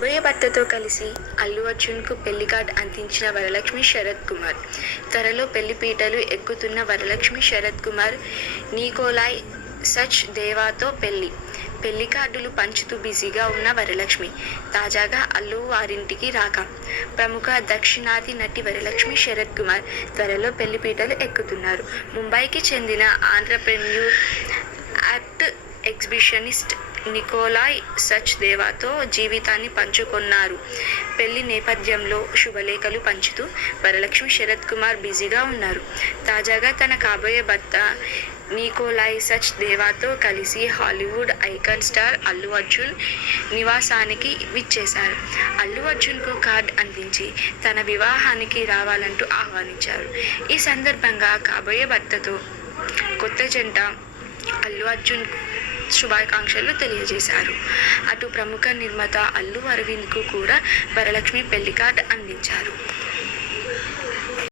కాబోయే భర్తతో కలిసి అల్లు అర్జున్కు పెళ్ళి కార్డ్ అందించిన వరలక్ష్మి శరత్ కుమార్. త్వరలో పెళ్ళి పీటలు ఎక్కుతున్న వరలక్ష్మి శరత్ కుమార్ నికోలాయ్ సచ్ దేవాతో పెళ్ళి. పెళ్ళి కార్డులు పంచుతూ బిజీగా ఉన్న వరలక్ష్మి తాజాగా అల్లు వారింటికి రాక. ప్రముఖ దక్షిణాది నటి వరలక్ష్మి శరత్ కుమార్ త్వరలో పెళ్ళి పీటలు ఎక్కుతున్నారు. ముంబైకి చెందిన ఆంధ్రప్రెన్యూర్ యాక్ట్ ఎగ్జిబిషనిస్ట్ నికోలాయ్ సచ్ దేవాతో జీవితాన్ని పంచుకొన్నారు. పెళ్ళి నేపథ్యంలో శుభలేఖలు పంచుతూ వరలక్ష్మి శరత్ కుమార్ బిజీగా ఉన్నారు. తాజాగా తన కాబోయే భర్త నికోలాయ్ సచ్ దేవాతో కలిసి Hollywood icon star Allu Arjun నివాసానికి విచ్చేశారు. అల్లు అర్జున్కు కార్డ్ అందించి తన వివాహానికి రావాలంటూ ఆహ్వానించారు. ఈ సందర్భంగా కాబోయే భర్తతో కొత్త జంట అల్లు అర్జున్ శుభాకాంక్షలు తెలియజేశారు. అటు ప్రముఖ నిర్మాత అల్లు అరవింద్కు కూడా వరలక్ష్మి పెళ్ళి కార్డ్ అందించారు.